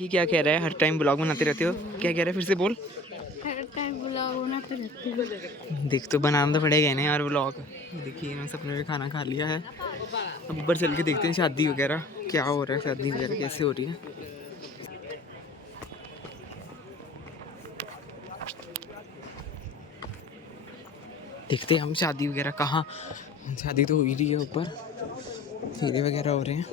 ये क्या कह रहा है? हर टाइम ब्लॉग बनाते रहते हो, क्या कह रहा है? फिर से बोल। हर टाइम ब्लॉग बनाते रहते हो। देख तो बनाना तो पड़ेगा ना यार ब्लॉग। देखिए हम सबने भी खाना खा लिया है। अब ऊपर चल के देखते हैं शादी वगैरह क्या हो रहा है, शादी वगैरह कैसे हो रही है। देखते हैं हम शादी वगैरह कहाँ। शादी तो हो ही रही है, ऊपर फेरे वगैरह हो रहे हैं।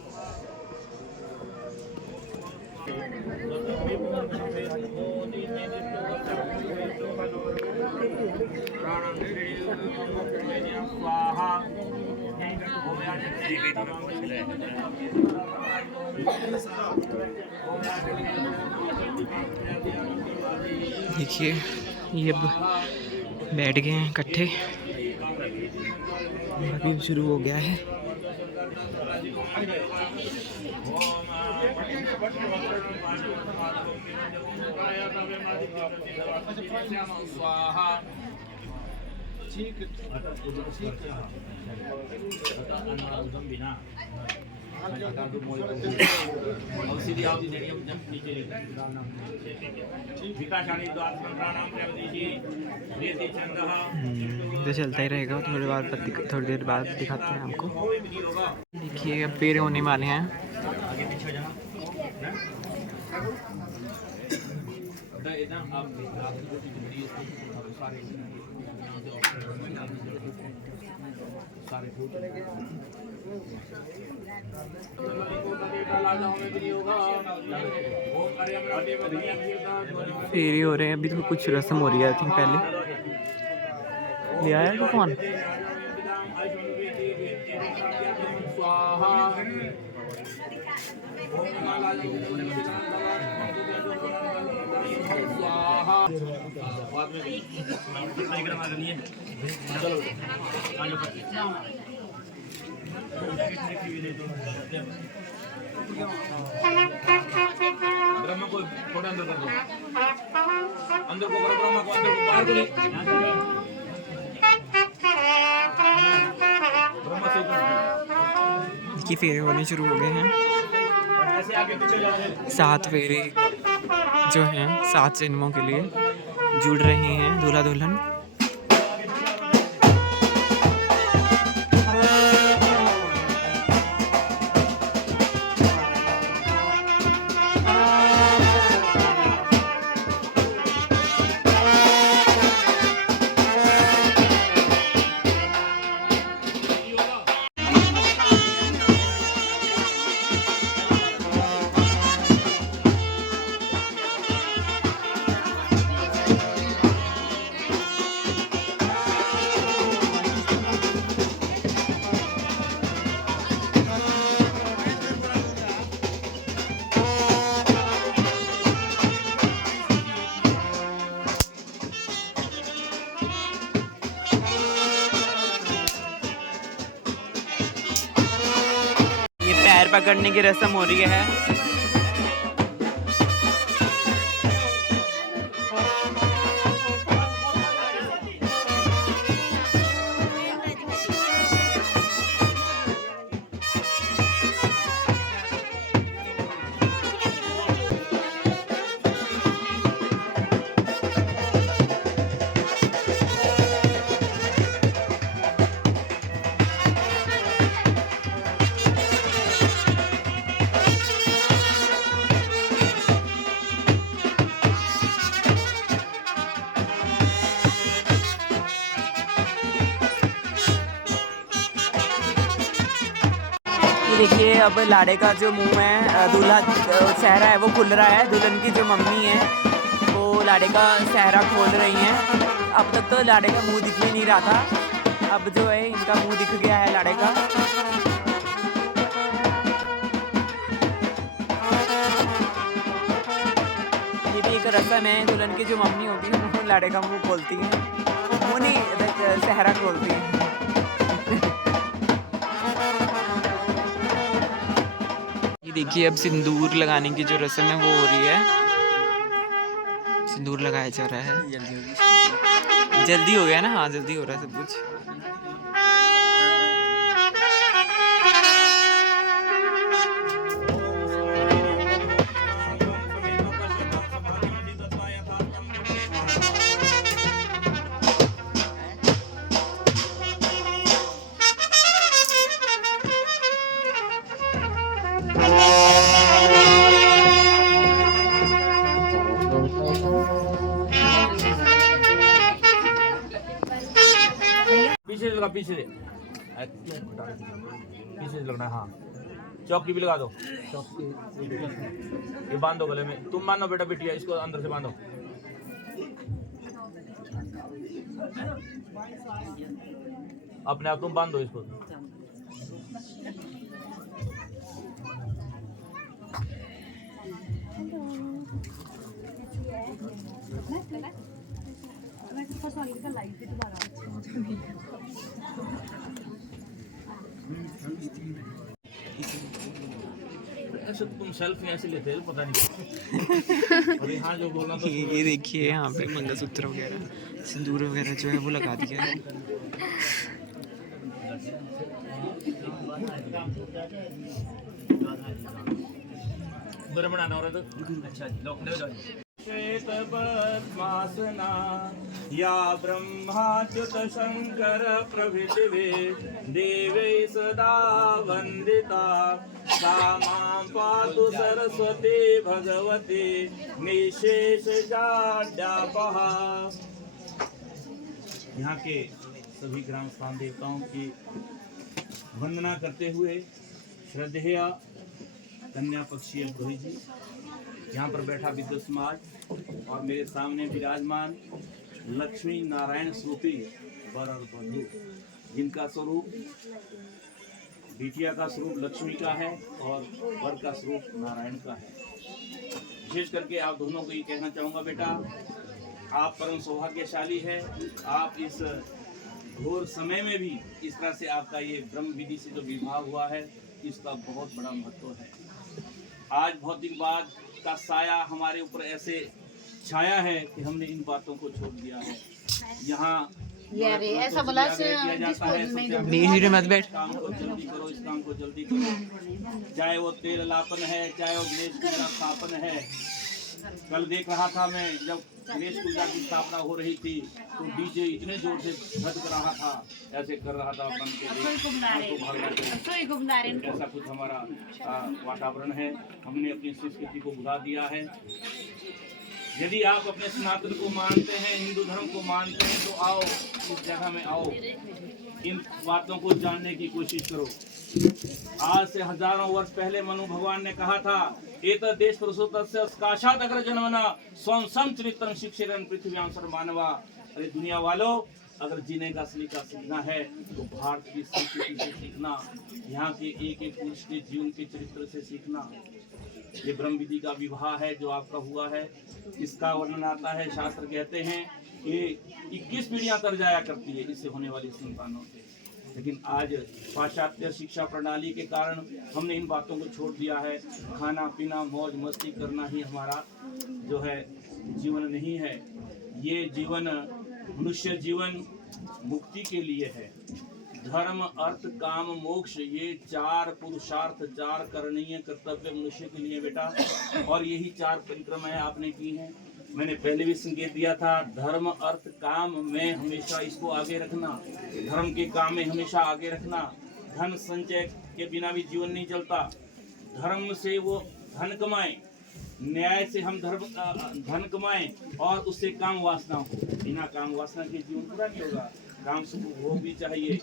देखिए ये अब बैठ गए हैं इकट्ठे, अभी शुरू हो गया है। तो चलता ही रहेगा, थोड़ी देर बाद दिखाते हैं हमको। देखिए अब फेरे होने वाले हैं। फेरे हो रहे हैं, अभी तो कुछ रस्म हो रही है। आई थिंक पहले ले आया तो फोन। ब्रह्मा को थोड़ा अंदर कर दो, अंदर को करो, ब्रह्मा को अंदर को, बाहर को नहीं। देखिए फेरे होने शुरू हो गए हैं। 7 फेरे जो हैं 7 जन्मों के लिए जुड़ रहे हैं दूल्हा दुल्हन। पैर पकड़ने की रस्म हो रही है। देखिए अब लाड़े का जो मुंह है, दूल्हा चेहरा है वो खुल रहा है। दुल्हन की जो मम्मी है वो लाड़े का चेहरा खोल रही हैं। अब तक तो लाड़े का मुंह दिख ही नहीं रहा था, अब जो है इनका मुंह दिख गया है लाड़े का। ये भी एक रस्म है, दुल्हन की जो मम्मी होती है वो लाड़े का मुंह खोलती है, मुंह नहीं चेहरा खोलती है। देखिए अब सिंदूर लगाने की जो रस्म है वो हो रही है। सिंदूर लगाया जा रहा है। जल्दी हो गया ना? हाँ जल्दी हो रहा है सब कुछ। लगा पीछे से। क्यों हटा रहे हो? पीछे से लगना है, हाँ। चौकी भी लगा दो, ये बांधो गले में। तुम बांधो बेटा, बिटिया इसको अंदर से बांधो। अपने आप तुम बांधो इसको। ऐसे तुम सेल्फी ऐसे लेते हो पता नहीं। और यहाँ जो बोलना तो ये देखिए यहाँ पे मंगलसूत्र वगैरह सिंदूर वगैरह जो है वो लगा दिया है। बड़ा बनाना हो रहा था। अच्छा लौकने हो जाओ। श्वेत पद्मासना या ब्रह्माच्युत शंकर प्रभृतिवे देवै सदा वंदिता सा मां पातु सरस्वती भगवती निशेष जाड्यापहा। यहाँ के सभी ग्राम स्थान देवताओं की वंदना करते हुए श्रद्धेय कन्या पक्षीय पुरोहित जी, यहाँ पर बैठा विद्युत समाज और मेरे सामने विराजमान लक्ष्मी नारायण स्वरूपी वर और बंधु, जिनका स्वरूप बिटिया का स्वरूप लक्ष्मी का है और वर का स्वरूप नारायण का है। विशेष करके आप दोनों को ये कहना चाहूँगा बेटा, आप परम सौभाग्यशाली है। आप इस घोर समय में भी इस तरह से आपका ये ब्रह्म विधि से जो विवाह हुआ है, इसका बहुत बड़ा महत्व है। आज भौतिकवाद का साया हमारे ऊपर ऐसे छाया है कि हमने इन बातों को छोड़ दिया है। यहाँ ऐसा बोला मत बैठ। काम को जल्दी करो, इस काम को जल्दी करो, चाहे वो तेल लापन है, चाहे वो गणेश पूजा स्थापन है। कल देख रहा था मैं, जब गणेश पूजा की स्थापना हो रही थी तो डीजे इतने जोर से धड़क रहा था, ऐसे कर रहा था बन के ऐसा कुछ हमारा वातावरण है। हमने अपनी संस्कृति को भुला दिया है। यदि आप अपने सनातन को मानते हैं, हिंदू धर्म को मानते हैं, तो आओ इस जगह में आओ, इन बातों को जानने की कोशिश करो। आज से हजारों वर्ष पहले मनु भगवान ने कहा था, एतद् देश पुरुषोत्तस्य काशात् अग्र जन्मना स्वं समचरित्रं शिक्षेरन् पृथ्व्यां सर्वमानवा। अरे दुनिया वालों, अगर जीने का सलीका सीखना है तो भारत की संस्कृति से सीखना, यहाँ के एक एक पुरुष के जीवन के चरित्र से सीखना। ये ब्रह्म विधि का विवाह है जो आपका हुआ है, इसका वर्णन आता है। शास्त्र कहते हैं कि 21 पीढ़ियां तर जाया करती है इससे होने वाली संतानों से। लेकिन आज पाश्चात्य शिक्षा प्रणाली के कारण हमने इन बातों को छोड़ दिया है। खाना पीना मौज मस्ती करना ही हमारा जो है जीवन नहीं है। ये जीवन मनुष्य जीवन मुक्ति के लिए है। धर्म अर्थ काम मोक्ष, ये 4 पुरुषार्थ, 4 करणीय कर्तव्य मनुष्य के लिए बेटा। और यही 4 परिक्रमाएं आपने की हैं। मैंने पहले भी संकेत दिया था, धर्म अर्थ काम में हमेशा इसको आगे रखना, धर्म के काम में हमेशा आगे रखना। धन संचय के बिना भी जीवन नहीं चलता। धर्म से वो धन कमाएं, न्याय से हम धन कमाएं और उससे काम वासना हो। बिना काम वासना के जीवन पूरा नहीं होगा। काम सुख भोग भी चाहिए,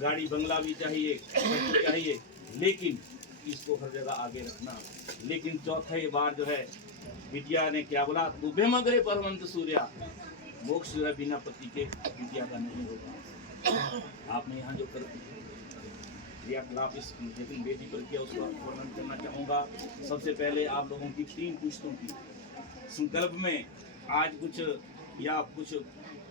गाड़ी बंगला भी चाहिए, चाहिए, लेकिन इसको हर जगह आगे रखना। लेकिन चौथे बार जो है बिटिया ने क्या बोला, तुभे मगरे परमंत सूर्या, मोक्ष जो है बिना पति के बिटिया का नहीं होगा। आपने यहाँ जो क्रियाकलाप इस बेटी पर किया उसका वर्णन करना चाहूँगा। सबसे पहले आप लोगों की 3 पुश्तों की संकल्प में आज कुछ या कुछ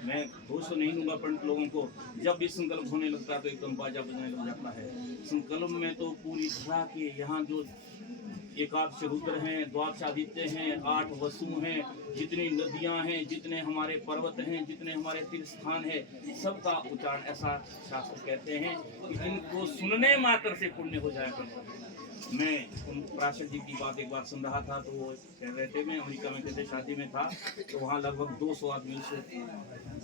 मैं दोष तो नहीं दूंगा, पंडित लोगों को जब भी संकल्प होने लगता है तो एकदम बाजा बजने लग जाता है। संकल्प में तो पूरी धरा के यहाँ जो एकादश रुद्र हैं, द्वादश आदित्य हैं, 8 वसु हैं, जितनी नदियाँ हैं, जितने हमारे पर्वत हैं, जितने हमारे तीर्थ स्थान है, सबका उच्चारण ऐसा शास्त्र कहते हैं कि इनको सुनने मात्र से पुण्य हो जाया करता है। मैं उन पराशर जी की बात एक बार सुन रहा था तो वो कह रहे थे, मैं अमेरिका में कैसे शादी में था तो वहाँ लगभग 200 आदमी से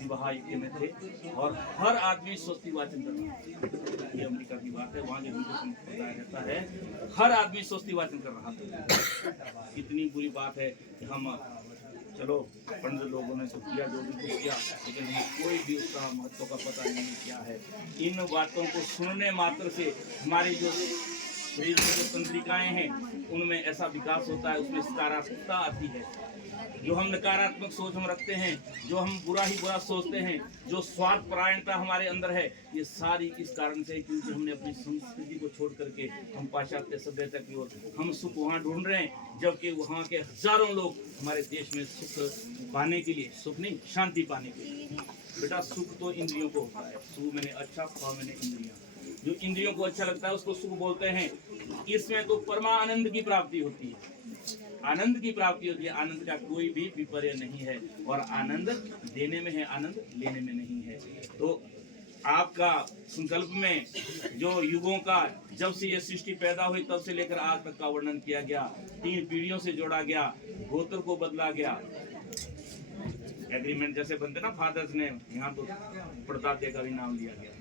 विवाह यज्ञ में थे और हर आदमी स्वस्ति वाचन कर रहा था। ये अमेरिका की बात है, वहाँ जो हिंदू संप्रदाय रहता है हर आदमी स्वस्ति वाचन कर रहा था। इतनी बुरी बात है कि हम चलो पंडित लोगों ने तो किया जो भी कुछ किया, लेकिन हमें कोई भी उसका महत्व का पता नहीं क्या है। इन बातों को सुनने मात्र से हमारी जो शरीर में जो तंत्रिकाएं हैं उनमें ऐसा विकास होता है, उसमें सकारात्मकता आती है। जो हम नकारात्मक सोच हम रखते हैं, जो हम बुरा ही बुरा सोचते हैं, जो स्वार्थ परायणता हमारे अंदर है, ये सारी इस कारण से, क्योंकि हमने अपनी संस्कृति को छोड़ करके हम पाश्चात्य सभ्यता की ओर हम सुख वहाँ ढूंढ रहे हैं, जबकि वहाँ के हजारों लोग हमारे देश में सुख पाने के लिए, सुख नहीं शांति पाने के लिए। बेटा सुख तो इंद्रियों को होता है, सुख मैंने अच्छा, पाव मैंने इंद्रियां। जो इंद्रियों को अच्छा लगता है उसको सुख बोलते हैं। इसमें तो परमानंद की प्राप्ति होती है, आनंद की प्राप्ति होती है। आनंद का कोई भी विपर्य नहीं है, और आनंद देने में है, आनंद लेने में नहीं है। तो आपका संकल्प में जो युगों का, जब से ये सृष्टि पैदा हुई तब से लेकर आज तक का वर्णन किया गया, 3 पीढ़ियों से जोड़ा गया, गोत्र को बदला गया, एग्रीमेंट जैसे बनते ना फादर्स ने, यहाँ तो परदादे का भी नाम लिया गया,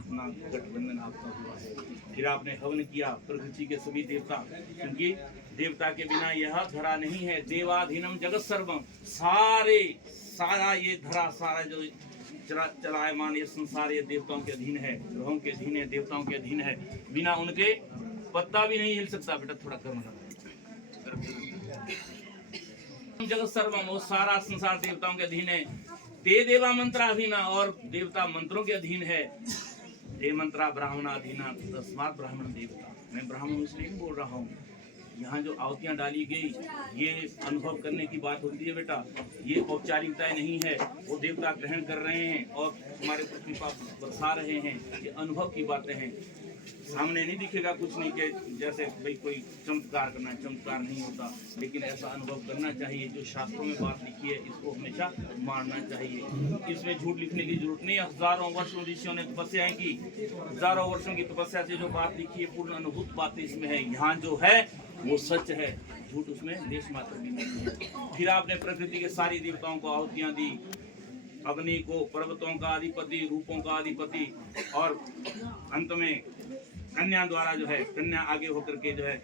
इतना गठबंधन आपका हुआ है। फिर आपने हवन किया प्रकृति के सभी देवता, क्योंकि देवता के बिना यह धरा नहीं है। देवाधीनम जगत सर्वम, सारा ये धरा, सारा जो चलायमान ये संसार ये देवताओं के अधीन है, ग्रहों के अधीन है, देवताओं के अधीन है। बिना उनके पत्ता भी नहीं हिल सकता। बेटा थोड़ा कर्म जगत सर्वम, वो सारा संसार देवताओं के अधीन है। ते देवा मंत्राधीना, और देवता मंत्रों के अधीन है। ते मंत्रा ब्राह्मणाधीना तस्मात् ब्राह्मण देवता। मैं ब्राह्मण इसलिए बोल रहा हूँ, यहाँ जो आहुतियाँ डाली गई ये अनुभव करने की बात होती है बेटा, ये औपचारिकताएं नहीं है। वो देवता ग्रहण कर रहे हैं और हमारे पर कृपा बरसा रहे हैं, ये अनुभव की बातें हैं। सामने नहीं दिखेगा कुछ नहीं कि जैसे भाई कोई चमत्कार करना है, चमत्कार नहीं होता, लेकिन ऐसा अनुभव करना चाहिए। जो शास्त्रों में बात लिखी है इसको हमेशा मानना चाहिए। इसमें झूठ लिखने की जरूरत नहीं है। हजारों वर्षों ऋषियों ने तपस्याएं की, हजारों वर्षों की तपस्या से जो बात लिखी है पूर्ण अनुभूत बातें इसमें है। यहाँ जो है वो सच है, झूठ उसमें देश मात्र भी नहीं है। फिर आपने प्रकृति के सारी देवताओं को आहुतियां दी, अग्नि को पर्वतों का अधिपति, रूपों का अधिपति, और अंत में कन्या द्वारा जो है, कन्या आगे होकर के जो है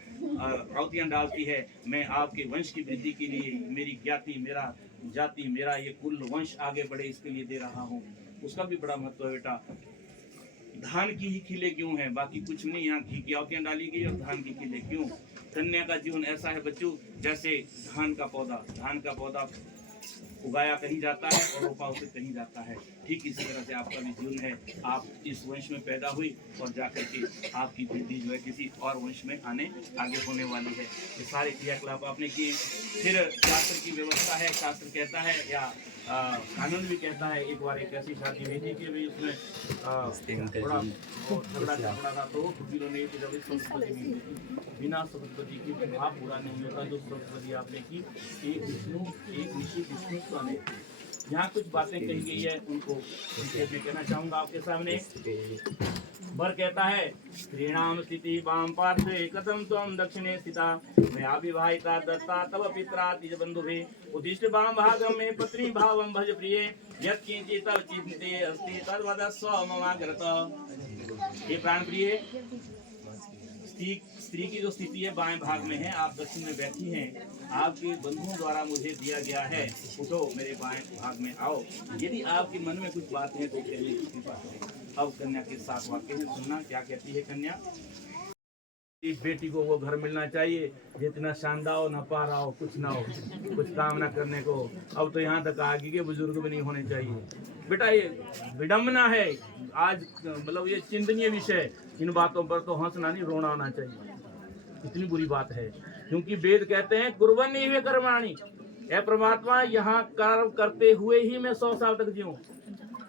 आहुतियां डालती है। मैं आपके वंश की वृद्धि के लिए, मेरी ज्ञाति, मेरा जाति, मेरा ये कुल वंश आगे बढ़े, इसके लिए दे रहा हूँ। उसका भी बड़ा महत्व है बेटा। धान की ही खिले क्यों है, बाकी कुछ नहीं। यहाँ घी की आहुतियां डाली गई और धान की खिले क्यों। कन्या का जीवन ऐसा है बच्चों, जैसे धान का पौधा उगाया कहीं जाता है और रोपा उसे कहीं जाता है। ठीक इसी तरह से आपका भी जीवन है। आप इस वंश में पैदा हुई और जाकर के आपकी वृद्धि जो है किसी और वंश में आगे होने वाली है। ये सारे क्रियाकलाप आपने किए। फिर शास्त्र की व्यवस्था है, शास्त्र कहता है या कानून भी कहता है, एक बार एक ऐसी शादी हुई थी कि भी उसमें थोड़ा झगड़ा था, तो वकीलों ने बिना सप्तपदी की भाव पूरा नहीं होता। जो सप्तपदी आपने की, एक विष्णु एक ऋषि विष्णु स्वामी, यहाँ कुछ बातें कही गई है, उनको मैं कहना चाहूंगा आपके सामने। वर कहता है, स्त्रीणाम स्थिति वाम पार्श्वे कथम त्वं दक्षिणे स्थिता, मया विवाहिता दत्ता तव पित्रा तिज बंधुभे, उदिष्ट वाम भागम मे पत्नी भावम भज प्रिये, यत् किंचित् तव चिन्ते अस्ति तद्वदस्व ममाग्रत। ये प्राण प्रिय, स्त्री की जो स्थिति है बाएं भाग में है, आप दक्षिण में बैठी हैं, आपके बंधुओं द्वारा मुझे दिया गया है, उठो मेरे बाएं भाग में आओ। यदि आपके मन में कुछ बात है तो पहले कृपा करें। अब कन्या के साथ वाक्य है, सुनना क्या कहती है कन्या। इस बेटी को वो घर मिलना चाहिए जितना शानदार हो, ना पा रहा हो, कुछ ना हो, कुछ काम ना करने को। अब तो यहाँ तक आगे के बुजुर्ग भी नहीं होने चाहिए। बेटा ये विडम्बना है आज, मतलब ये चिंतनीय विषय। इन बातों पर तो हंसना नहीं, रोना आना चाहिए। इतनी बुरी बात है, क्योंकि वेद कहते हैं कुर्वन्नि वे कर्माणि, ऐ परमात्मा यहाँ कर्म करते हुए ही मैं 100 साल तक जीऊं,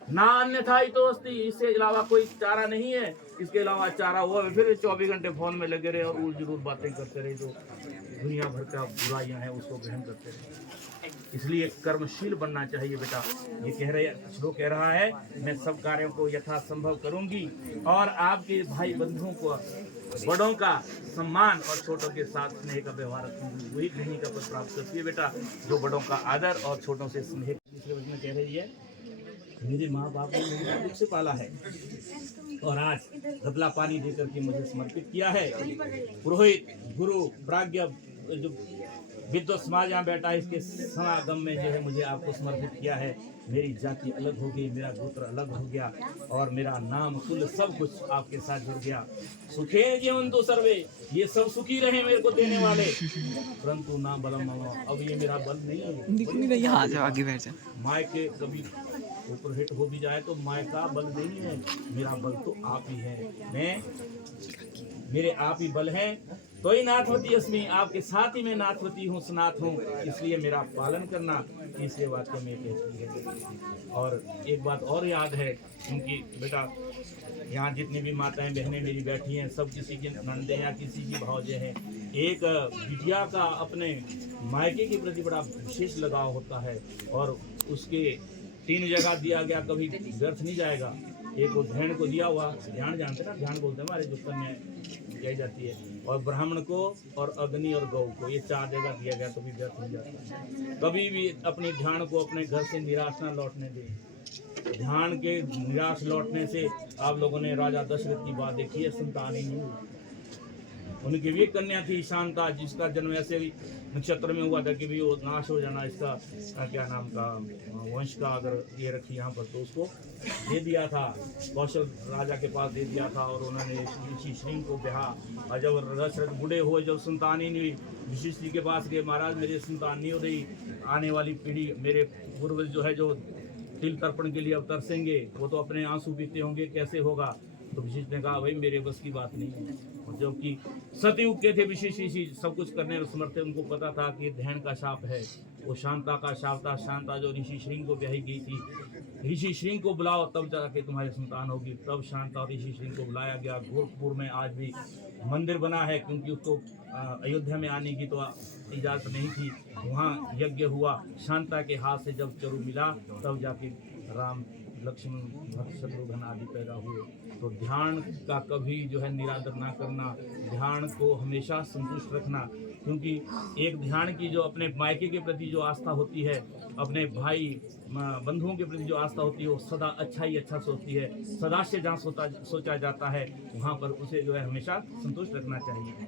ना अन्यथा ही तो अस्ति, इससे अलावा कोई चारा नहीं है। इसके अलावा चारा हुआ फिर 24 घंटे फोन में लगे रहे और जरूर बातें करते रहे, जो दुनिया भर का बुराइयां हैं उसको ग्रहण करते रहे। इसलिए कर्मशील बनना चाहिए बेटा। ये कह रहे श्लोक कह रहा है, मैं सब कार्यों को यथासंभव करूंगी और आपके भाई बंधुओं को, बड़ों का सम्मान और छोटों के साथ स्नेह का व्यवहार रखूंगी। वही गृहिणी का पद प्राप्त करती है बेटा, जो बड़ों का आदर और छोटों से स्नेह। दूसरे वचन में कह रही है, मेरे माँ बाप ने मुझे दुख से पाला है और आज गदला पानी देकर के मुझे समर्पित किया है। पुरोहित, गुरु, प्राज्ञ, जो विद्वत समाज यहाँ बैठा है, इसके समागम में जो है मुझे आपको समर्पित किया है। मेरी जाति अलग हो गई, मेरा गोत्र अलग हो गया और मेरा नाम कुल सब कुछ आपके साथ जुड़ गया। सुखे जीवन तो सर्वे, ये सब सुखी रहे मेरे को देने वाले, परंतु ना बलम मम, अब ये मेरा बल नहीं है। दिख नहीं रही, यहाँ से आगे बैठ जा। माय के कभी ऊपर हिट हो भी जाए तो माय का बल नहीं है, मेरा बल तो आप ही है। मेरे आप ही बल हैं, तो ही नाथवती अस्मि, आपके साथ ही मैं नाथवती हूँ, सनाथ हूँ, इसलिए मेरा पालन करना। तीसरे वाक्य में कहती है। और एक बात और याद है, क्योंकि बेटा यहाँ जितनी भी माताएं बहनें मेरी बैठी हैं, सब किसी की नंदे या किसी की भावजे हैं। एक बिटिया का अपने मायके के प्रति बड़ा विशेष लगाव होता है और उसके 3 जगह दिया गया, कभी व्यर्थ नहीं जाएगा। एक वो ध्यान को दिया हुआ, ध्यान जानते ना, ध्यान बोलते हैं हमारे जो कन्या दी जाती है, और ब्राह्मण को और अग्नि और गौ को, ये 4 जगह दिया गया, कभी व्यर्थ नहीं जाता। कभी भी अपने ध्यान को अपने घर से निराश ना लौटने दें। ध्यान के निराश लौटने से आप लोगों ने राजा दशरथ की बात देखी है, संतान ही नहीं हुई। उनकी भी कन्या थी शांता, जिसका जन्म ऐसे नक्षत्र में हुआ था कि भी वो नाश हो जाना, इसका क्या नाम का वंश का अगर ये रखी यहाँ पर, तो उसको दे दिया था, कौशल राजा के पास दे दिया था। और उन्होंने ऋषि श्रृंग को ब्याह, और जब दशरथ बूढ़े हुए, जब संतान ही नहीं, ऋषि श्री के पास गए, महाराज मेरी संतान नहीं हो रही, आने वाली पीढ़ी, मेरे पूर्वज जो है जो तिल तर्पण के लिए अब तरसेंगे, वो तो अपने आंसू पीते होंगे, कैसे होगा। तो विशिष्ट ने कहा भाई मेरे बस की बात नहीं है। और जो कि सतयुग के थे विशिष्ट ऋषि, सब कुछ करने में समर्थ थे, उनको पता था कि ध्यान का शाप है, वो शांता का शाप था। शांता जो ऋषि श्रृंग को ब्याही गई थी, ऋषि श्रृंग को बुलाओ तब जाके तुम्हारी संतान होगी। तब शांता और ऋषि श्रृंग को बुलाया गया। गोरखपुर में आज भी मंदिर बना है, क्योंकि उसको अयोध्या में आने की तो इजाज़त नहीं थी, वहाँ यज्ञ हुआ। शांता के हाथ से जब चरु मिला, तब जाके राम लक्ष्मण भरत शत्रुघ्न आदि पैदा हुए। तो ध्यान का कभी जो है निरादर ना करना, ध्यान को हमेशा संतुष्ट रखना, क्योंकि एक ध्यान की जो अपने मायके के प्रति जो आस्था होती है, अपने भाई बंधुओं के प्रति जो आस्था होती है, वो सदा अच्छा ही अच्छा सोचती है। सदा से जहाँ सोचा जाता है, वहाँ पर उसे जो है हमेशा संतुष्ट रखना चाहिए।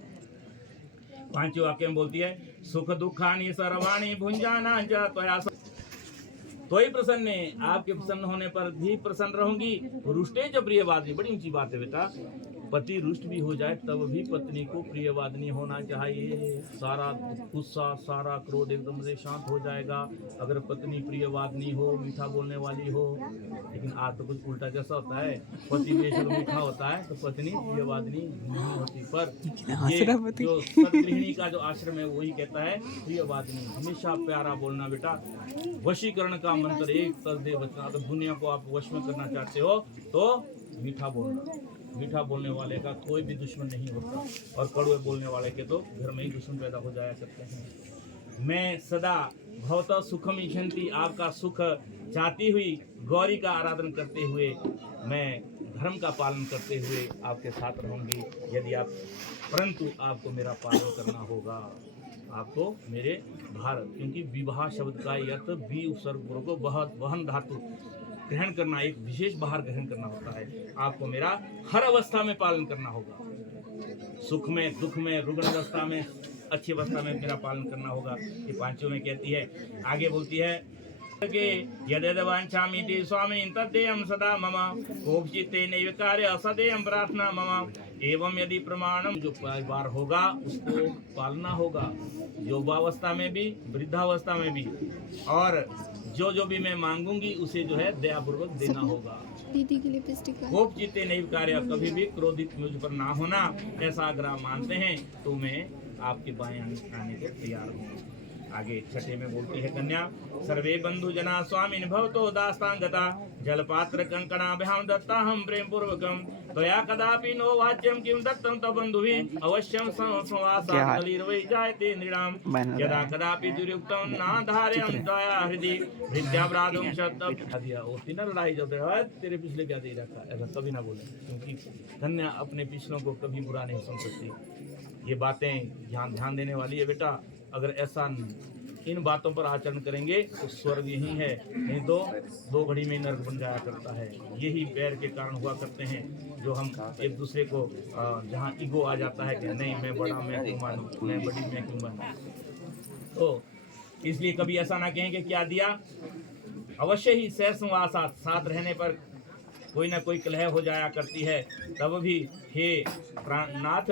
5वें वाक्य में बोलती है, सुख दुखानी सर्वाणी भुंजाना जा त्वया तो ही प्रसन्न है, आपके प्रसन्न होने पर भी प्रसन्न रहूंगी। रुष्टे जो प्रियवादिनी, बड़ी ऊंची बात है बेटा, पति रुष्ट भी हो जाए तब भी पत्नी को प्रियवादिनी होना चाहिए। सारा गुस्सा, सारा क्रोध एकदम से शांत हो जाएगा अगर पत्नी प्रियवादिनी हो, मीठा बोलने वाली हो। लेकिन आज तो कुछ उल्टा जैसा होता है, पति बेशक मीठा होता है तो पत्नी प्रियवादिनी नहीं होती। पर ये जो सतगृहिणी का जो आश्रम है वही कहता है प्रियवादिनी, हमेशा प्यारा बोलना बेटा। वशीकरण का मंत्र एक तस्दे बचना। अगर दुनिया को आप वश में करना चाहते हो तो मीठा बोलना। मीठा बोलने वाले का कोई भी दुश्मन नहीं होता, और कड़वे बोलने वाले के तो घर में ही दुश्मन पैदा हो जाया करते हैं। मैं सदा भवतः सुखम इच्छन्ति, आपका सुख चाहती हुई, गौरी का आराधन करते हुए, मैं धर्म का पालन करते हुए आपके साथ रहूंगी। यदि आप, परंतु आपको मेरा पालन करना होगा, आपको मेरे भारत, क्योंकि विवाह शब्द का अर्थ बी उपसर्ग को वहन धातु ग्रहण करना, एक विशेष बाहर ग्रहण करना होता है। आपको मेरा हर अवस्था में पालन करना होगा, सुख में, दुख में, रुग्ण अवस्था में, अच्छी अवस्था में मेरा पालन करना होगा। ये 5वें में कहती है। आगे बोलती है कि यद्यद्वांछामि स्वामी तद्देयं सदा मम कोपचित्ते नैव कार्य सदेयं प्रार्थना मम। एवं यदि प्रमाणम, जो परिवार होगा उसको पालना होगा, युवावस्था में भी, वृद्धावस्था में भी, और जो भी मैं मांगूंगी उसे जो है दयापूर्वक देना होगा। दीदी के लिपस्टिक कोप जीते नहीं कार्य, कभी भी क्रोधित मुझ पर ना होना, ऐसा अगर आप मानते हैं तो मैं आपके बाएं आने को तैयार हूँ। आगे 6 में बोलती है कन्या, सर्वे बंधु जना स्वामिन भवतो दास्तांगता जलपात्र कंकणा भ्याम दत्ता हम प्रेम पूर्वकम त्वया कदापि नो वाच्यम किम दत्तम तव बंधुभिः अवश्यम संवासात् कलिर्वै जायते नृणाम यदा कदापि दुर्युक्तम न धारयं दया हृदि विद्यापराधं शब्द दिया। और तीन लड़ाई जो है तेरे पिछले क्या दे रखा, ऐसा कभी ना बोले, क्योंकि कन्या अपने पिछलों को कभी बुरा नहीं सुन सकती। ये बातें ध्यान देने वाली है बेटा। अगर ऐसा इन बातों पर आचरण करेंगे तो स्वर्ग यही है, नहीं तो 2 घड़ी में नरक बन जाया करता है। यही बैर के कारण हुआ करते हैं, जो हम एक दूसरे को जहाँ ईगो आ जाता है कि नहीं मैं बड़ा, मैं क्यों मानूं, मैं बड़ी, मैं क्यों मानूं। तो इसलिए कभी ऐसा ना कहें कि क्या दिया। अवश्य ही सहसंवासात, साथ रहने पर कोई ना कोई कलह हो जाया करती है, तब भी हे प्राणनाथ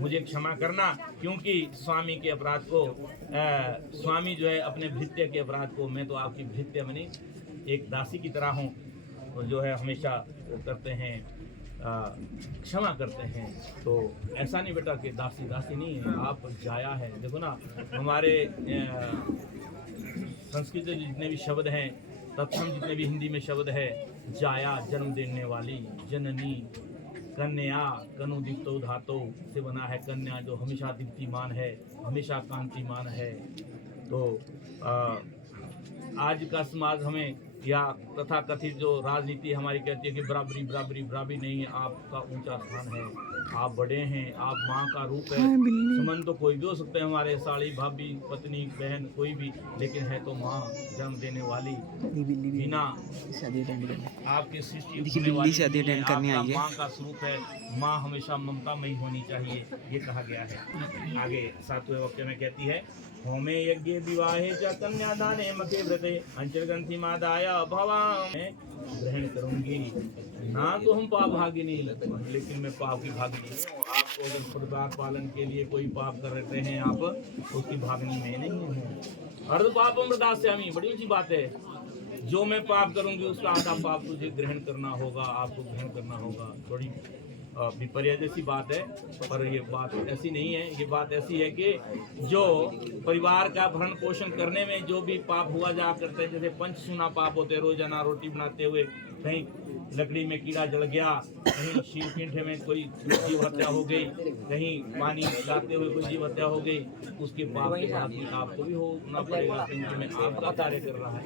मुझे क्षमा करना, क्योंकि स्वामी के अपराध को स्वामी जो है अपने भृत्य के अपराध को, मैं तो आपकी भृत्य बनी एक दासी की तरह हूँ, तो जो है हमेशा वो करते हैं, क्षमा करते हैं। तो ऐसा नहीं बेटा कि दासी दासी नहीं है, आप जाया है। देखो ना हमारे संस्कृत में जितने भी शब्द हैं, तत्सम जितने भी हिंदी में शब्द है, जाया जन्म देने वाली, जननी, कन्या, कनु दीप्तो धातो से बना है कन्या, जो हमेशा दीप्तिमान है, हमेशा कांतिमान है। तो आज का समाज हमें या तथा कथित जो राजनीति हमारी कहती है कि बराबरी बराबरी बराबरी नहीं है, आपका ऊंचा स्थान है, आप बड़े हैं, आप माँ का रूप है। संबंध तो कोई भी हो सकते हैं, हमारे साड़ी, भाभी, पत्नी, बहन, कोई भी, लेकिन है तो माँ, जन्म देने वाली, बिना आपकी सृष्टि होने वाली, आपका माँ का स्वरूप है। माँ हमेशा ममतामयी होनी चाहिए, ये कहा गया है। आगे 7वें वाक्य में कहती है, होमे यज्ञ विवाहे च कन्यादाने मके व्रते अंचलग्रंथि मादाय भवा, मैं ग्रहण करूंगी ना तो हम पाप भागिनी, लेकिन मैं पाप की भागिनी हूँ। आपको अगर परिवार पालन के लिए कोई पाप कर रहे हैं आप, उसकी भागिनी मैं नहीं हूँ। अर्ध पाप अमृतास्यामि, बड़ी ऊंची बात है। जो मैं पाप करूंगी उसका आधा पाप तुझे ग्रहण करना होगा, आपको ग्रहण करना होगा। थोड़ी विपर्य जैसी बात है, पर ये बात ऐसी नहीं है। ये बात ऐसी है कि जो परिवार का भरण पोषण करने में जो भी पाप हुआ जा करते हैं, जैसे पंचसूना पाप होते, रोजाना रोटी बनाते हुए कहीं लकड़ी में कीड़ा जल गया, कहीं शीर पीठे में कोई जीव हत्या हो गई, कहीं पानी लाते हुए कोई जीव हत्या हो गई, उसके पाप के बाद भी आपको भी होना पड़ेगा, क्योंकि मैं आपका कार्य कर रहा है।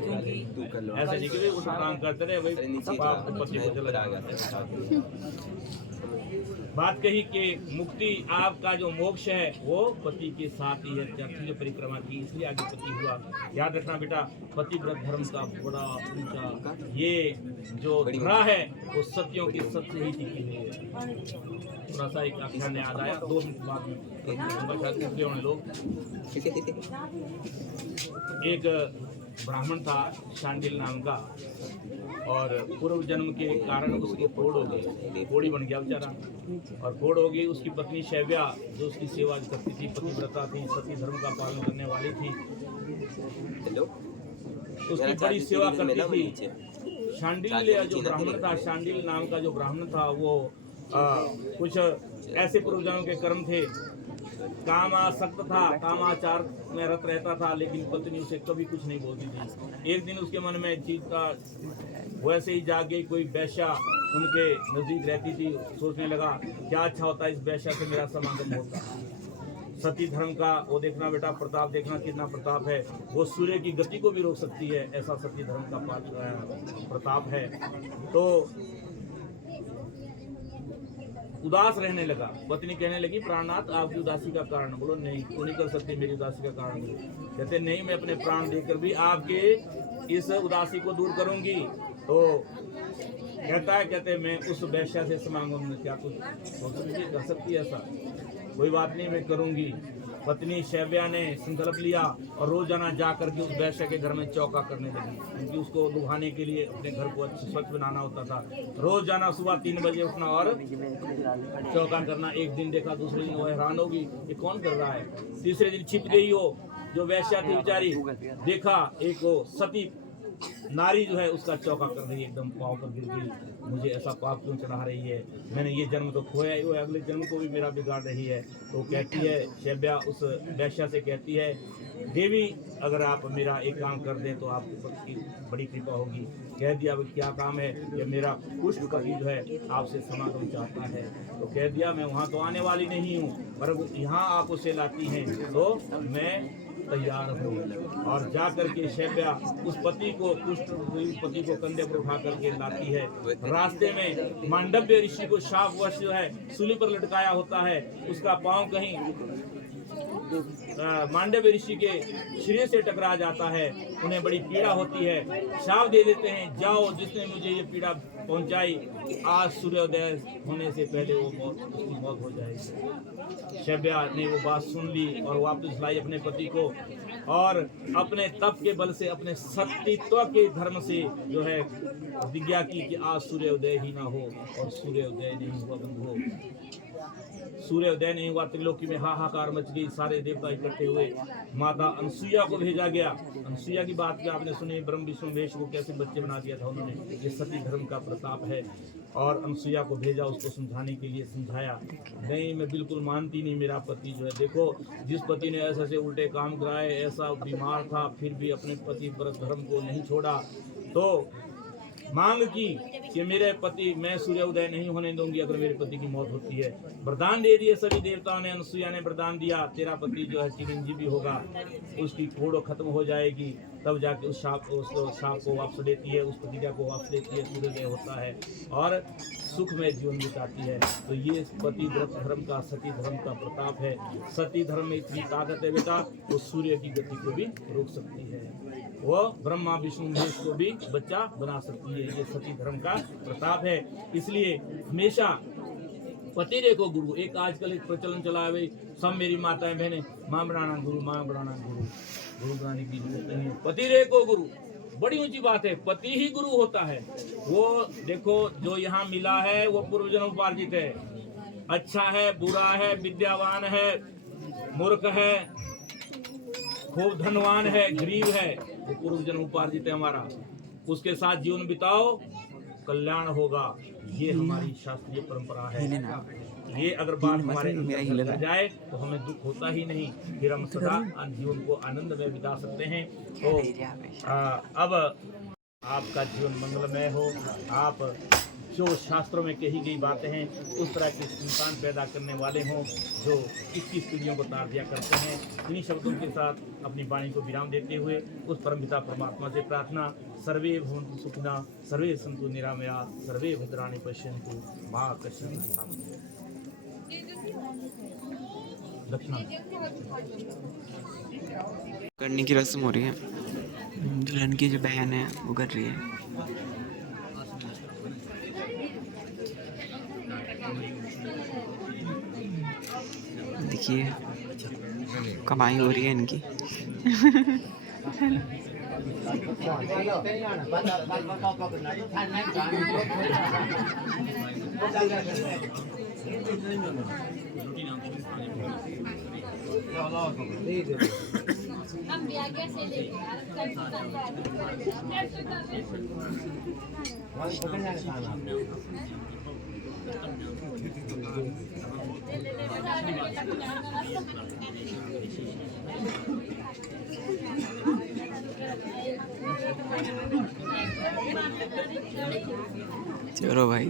ऐसे नहीं कि वो काम करते रहे भाई पाप को पति को चला जाएगा। बात कही कि मुक्ति, आपका जो मोक्ष है वो पति के साथ ही है। त्यागी जो परिक्रमा की, इसलिए आगे पति हुआ। याद रखना बेटा, पतिव्रत धर्म का बड़ा ऊंचा ये जो धरा है वो सत्यों की सत्य ही टिकी हुई है। थोड़ा सा एक आख्यान याद आया, 2 मिनट बाद में लोग। एक ब्राह्मण था शांडिल नाम का, और पूर्व जन्म के कारण उसकी फोड़ हो गई, फोड़ी बन गया बेचारा, और फोड़ हो गई। उसकी पत्नी शैव्या जो उसकी सेवा करती थी, पतिव्रता थी, सती धर्म का पालन करने वाली थी, उसकी बड़ी सेवा करती थी। शांडिल जो ब्राह्मण था, शांडिल नाम का जो ब्राह्मण था, वो कुछ ऐसे पूर्व जन्म के कर्म थे, कामासक्त था, कामाचार में रत रहता था, लेकिन पत्नी उसे कभी कुछ नहीं बोलती थी। एक दिन उसके मन में चीज का वैसे ही जाग गई, कोई वैश्या उनके नजदीक रहती थी, सोचने लगा क्या अच्छा होता है इस वैश्या से मेरा समागम होता। सती धर्म का वो देखना बेटा, प्रताप देखना कितना प्रताप है, वो सूर्य की गति को भी रोक सकती है, ऐसा सती धर्म का प्रताप है। तो उदास रहने लगा। पत्नी कहने लगी, प्राणनाथ आपकी उदासी का कारण। बोलो नहीं, तू नहीं कर सकती मेरी उदासी का कारण। कहते नहीं, मैं अपने प्राण देकर भी आपके इस उदासी को दूर करूंगी। तो कहते मैं उस वैश्या से समागम में, क्या कुछ कर सकती है ऐसा? कोई बात नहीं, मैं करूंगी। पत्नी शैव्या ने संकल्प लिया और रोजाना जा करके उस वैश्य के घर में चौका करने लगी, क्योंकि उसको लुभाने के लिए अपने घर को अच्छे स्वच्छ बनाना होता था। रोजाना सुबह 3 बजे उठना और चौका करना। एक दिन देखा, दूसरे दिन वो हैरान होगी, ये कौन कर रहा है। तीसरे दिन छिप गई हो जो वैश्या थी बेचारी, देखा एक वो सती नारी जो है उसका चौका कर रही है, एकदम पाँव पर गिर गई। मुझे ऐसा पाप क्यों चढ़ा रही है, मैंने ये जन्म तो खोया ही हुआ, अगले जन्म को भी मेरा बिगाड़ रही है। तो कहती है शैव्या उस वैश्या से कहती है, देवी अगर आप मेरा एक काम कर दें तो आपकी बड़ी कृपा होगी। कह दिया क्या काम है, कि मेरा पुष्ट कवि जो है आपसे समागम चाहता है। तो कह दिया मैं वहाँ तो आने वाली नहीं हूँ, पर यहाँ आप उसे लाती हैं तो मैं तैयार हूँ। और जा करके शैव्या उस पति को कंधे पर उठा करके लाती है। रास्ते में मांडव्य ऋषि को शापवश जो है सूली पर लटकाया होता है, उसका पाँव कहीं मांडव्य ऋषि के शरीर से टकरा जाता है, उन्हें बड़ी पीड़ा होती है। शाप दे देते हैं, जाओ जिसने मुझे ये पीड़ा पहुंचाई, आज सूर्योदय होने से पहले उसकी मौत हो जाएगी। शैब्या ने वो बात सुन ली और वापस लाई अपने पति को, और अपने तप के बल से, अपने सत्यत्व के धर्म से जो है विज्ञा की कि आज सूर्योदय ही ना हो। और सूर्योदय नहीं हुआ बंधुओं, सूर्योदय नहीं हुआ। त्रिलोकी में हाहाकार मच गई, सारे देवता इकट्ठे हुए। माता अनसुईया को भेजा गया। अनसुईया की बात भी आपने सुनी, ब्रह्म विष्णु महेश को कैसे बच्चे बना दिया था उन्होंने, ये सती धर्म का प्रताप है। और अनसुईया को भेजा, उसको समझाने के लिए समझाया, नहीं मैं बिल्कुल मानती नहीं, मेरा पति जो है, देखो जिस पति ने ऐसे उल्टे काम कराए, ऐसा बीमार था फिर भी अपने पति व्रत धर्म को नहीं छोड़ा, तो मांग की कि मेरे पति, मैं सूर्योदय नहीं होने दूंगी अगर मेरे पति की मौत होती है। वरदान दे दिए सभी देवताओं ने। अनसुईया ने वरदान दिया, तेरा पति जो है चिरंजीवी होगा, उसकी कोड़ो खत्म हो जाएगी। तब जाके उस शाप को वापस लेती है, उस प्रतिज्ञा को वापस लेती है, सूर्योदय होता है और सुख में जीवन बिताती है। तो ये पति व्रत धर्म का, सती धर्म का प्रताप है। सती धर्म में इतनी ताकत है बेटा, वो सूर्य की गति को भी रोक सकती है, वो ब्रह्मा विष्णु महेश को भी बच्चा बना सकती है। ये सती धर्म का प्रताप है। इसलिए हमेशा पतिरे को गुरु, एक आजकल एक प्रचलन चला है भाई, सब मेरी माताएं बहनें मां बनाना गुरु, मां बनाना गुरु, गुरु बनाने की जरूरत नहीं है। पतिरे को गुरु बड़ी ऊंची बात है, पति ही गुरु होता है। वो देखो जो यहाँ मिला है वो पूर्व जन्म उपार्जित है, अच्छा है, बुरा है, विद्यावान है, मूर्ख है, खूब धनवान है, गरीब है, वो पूर्व जन्म उपार्जित है हमारा। उसके साथ जीवन बिताओ, कल्याण होगा। ये हमारी शास्त्रीय परंपरा है। ये अगर बात हमारे अंदर रह जाए तो हमें दुख होता ही नहीं, फिर हम सदा जीवन को आनंद में बिता सकते हैं। तो अब आपका जीवन मंगलमय हो। आप जो शास्त्रों में कही गई बातें हैं उस तरह के संतान पैदा करने वाले हों जो 21 पीढ़ियों को तार दिया करते हैं। इन्हीं शब्दों के साथ अपनी वाणी को विराम देते हुए उस परमपिता परमात्मा से प्रार्थना, सर्वे भवन्तु सुखिनः, सर्वे सन्तु निरामया, सर्वे भद्राणि पश्यन्तु मा कश्चित् दक्षिणा करने की रस्म हो रही है। दुल्हन की जो बहन है वो कर रही है। देखिए कमाई हो रही है इनकी। चलो भाई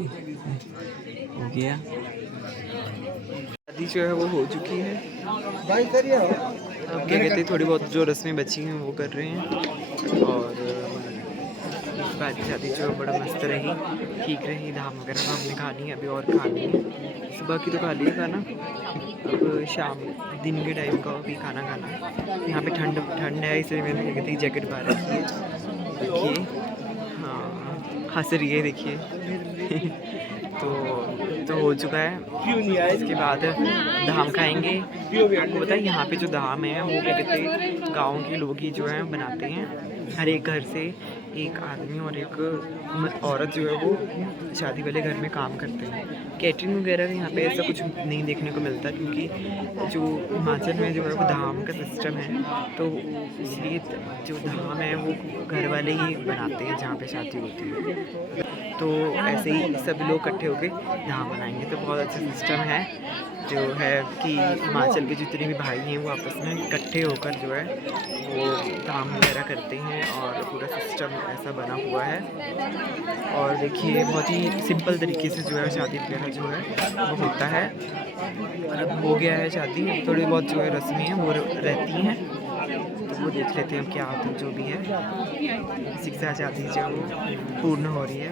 हो गया, शादी जो है वो हो चुकी है। भाई करिए, अब क्या कहते हैं, थोड़ी बहुत जो रस्में बची हैं वो कर रहे हैं। और बाद की शादी जो बड़ा मस्त रही, ठीक रही। धाम वगैरह तो हमने खा ली, अभी और खानी है। सुबह की तो खा लिया खाना, अब शाम दिन के टाइम का भी खाना खाना। यहाँ पे ठंड है, इसलिए मैंने क्या कहते हैं जैकेट बाहर रखी है। देखिए हाँ हंस रही है, देखिए। तो हो चुका है। इसके बाद धाम खाएंगे। आपको पता है यहाँ पे जो धाम है वो क्या कहते हैं, गाँव के लोग ही जो है बनाते हैं। हर एक घर से एक आदमी और एक औरत जो है वो शादी वाले घर में काम करते हैं। कैटरिंग वगैरह यहाँ पे ऐसा कुछ नहीं देखने को मिलता, क्योंकि जो हिमाचल में जो है वो धाम का सिस्टम है, तो इसलिए जो धाम है वो घर वाले ही बनाते हैं जहाँ पे शादी होती है। तो ऐसे ही सब लोग इकट्ठे होकर धाम बनाएंगे। तो बहुत अच्छा सिस्टम है जो है कि हिमाचल के जितने भी भाई हैं वो आपस में इकट्ठे होकर जो है वो धाम वगैरह करते हैं, और पूरा सिस्टम ऐसा बना हुआ है। और देखिए बहुत ही सिंपल तरीके से जो है शादी वगैरह जो है वो होता है। अब हो गया है शादी, थोड़ी बहुत जो है रस्में हैं वो रहती हैं, तो वो देख लेते हैं क्या होता है जो भी है। इसी के साथ शादी जो है वो पूर्ण हो रही है।